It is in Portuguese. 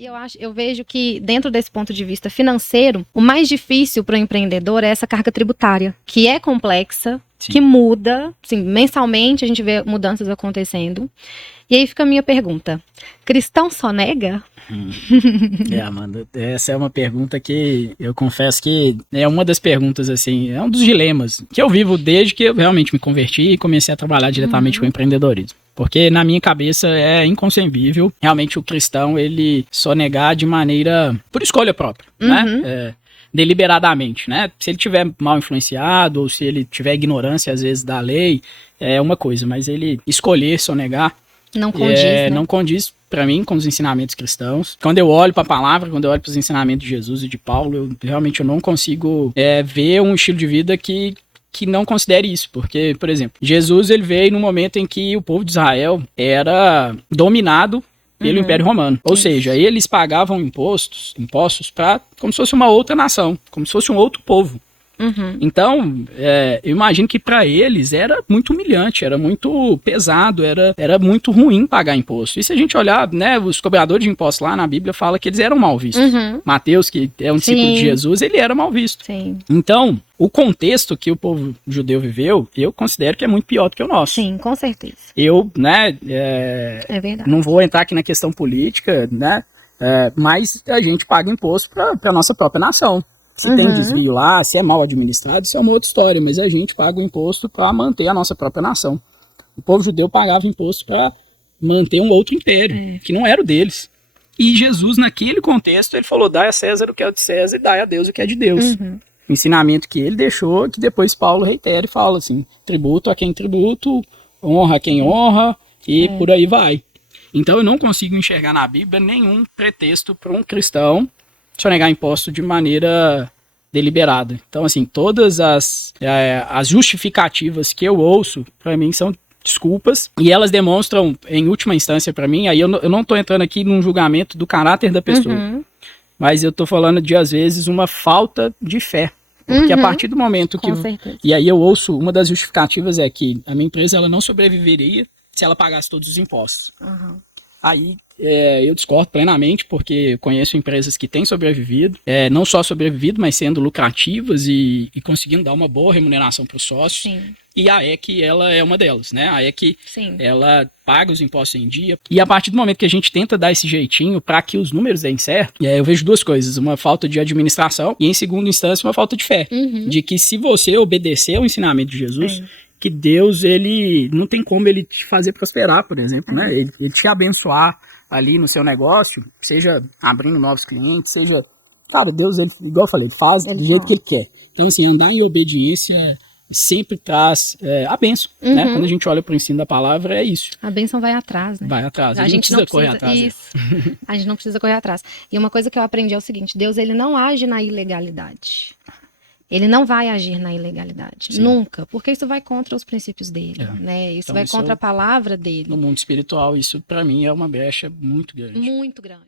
E eu vejo que, dentro desse ponto de vista financeiro, o mais difícil para o empreendedor é essa carga tributária, que é complexa, Sim. que muda, assim, mensalmente a gente vê mudanças acontecendo. E aí fica a minha pergunta: cristão só nega? Amanda, essa é uma pergunta que eu confesso que é uma das perguntas, assim, é um dos dilemas que eu vivo desde que eu realmente me converti e comecei a trabalhar diretamente com empreendedorismo. Porque na minha cabeça é inconcebível realmente o cristão ele sonegar de maneira por escolha própria, né? Deliberadamente, né? Se ele tiver mal influenciado ou se ele tiver ignorância às vezes da lei, é uma coisa, mas ele escolher sonegar Não condiz, né? não condiz para mim com os ensinamentos cristãos. Quando eu olho para a palavra, quando eu olho para os ensinamentos de Jesus e de Paulo, eu realmente não consigo ver um estilo de vida que não considere isso, porque, por exemplo, Jesus ele veio num momento em que o povo de Israel era dominado pelo Império Romano, ou seja, eles pagavam impostos para como se fosse uma outra nação, como se fosse um outro povo. Então, eu imagino que para eles era muito humilhante, era muito pesado, era muito ruim pagar imposto. E se a gente olhar, né, os cobradores de impostos lá na Bíblia fala que eles eram mal vistos. Mateus, que é um discípulo de Jesus, ele era mal visto. Sim. Então, o contexto que o povo judeu viveu, eu considero que é muito pior do que o nosso. Sim, com certeza. Eu, né, É verdade. não vou entrar aqui na questão política, né, mas a gente paga imposto para a nossa própria nação. Se tem desvio lá, se é mal administrado, isso é uma outra história, mas a gente paga o imposto para manter a nossa própria nação. O povo judeu pagava imposto para manter um outro império, que não era o deles. E Jesus, naquele contexto, ele falou, dai a César o que é de César e dai a Deus o que é de Deus. O ensinamento que ele deixou, que depois Paulo reitera e fala assim, tributo a quem tributo, honra a quem honra, e por aí vai. Então eu não consigo enxergar na Bíblia nenhum pretexto para um cristão sonegar imposto de maneira deliberada. Então, assim, todas as justificativas que eu ouço, para mim, são desculpas, e elas demonstram, em última instância, para mim, aí eu não estou entrando aqui num julgamento do caráter da pessoa, mas eu estou falando de, às vezes, uma falta de fé. Porque a partir do momento que... E aí eu ouço, uma das justificativas é que a minha empresa ela não sobreviveria se ela pagasse todos os impostos. Aí eu discordo plenamente, porque eu conheço empresas que têm sobrevivido, não só sobrevivido, mas sendo lucrativas e conseguindo dar uma boa remuneração para os sócios. Sim. E a EC, ela é uma delas, né? A EC, Sim. ela paga os impostos em dia. E a partir do momento que a gente tenta dar esse jeitinho para que os números deem certo, eu vejo duas coisas. Uma falta de administração e, em segunda instância, uma falta de fé. De que se você obedecer ao ensinamento de Jesus... que Deus, ele não tem como ele te fazer prosperar, por exemplo, né? Ele te abençoar ali no seu negócio, seja abrindo novos clientes, seja... Cara, Deus, ele, igual eu falei, ele faz do jeito que ele quer. Então, assim, andar em obediência sempre traz a bênção, né? Quando a gente olha para o ensino da palavra, é isso. A bênção vai atrás, né? Vai atrás. A gente não precisa correr atrás. Isso. A gente não precisa correr atrás. E uma coisa que eu aprendi é o seguinte, Deus, ele não age na ilegalidade. Ele não vai agir na ilegalidade. Sim. Nunca. Porque isso vai contra os princípios dele, né? Isso então, vai contra a palavra dele. No mundo espiritual, isso para mim é uma brecha muito grande. Muito grande.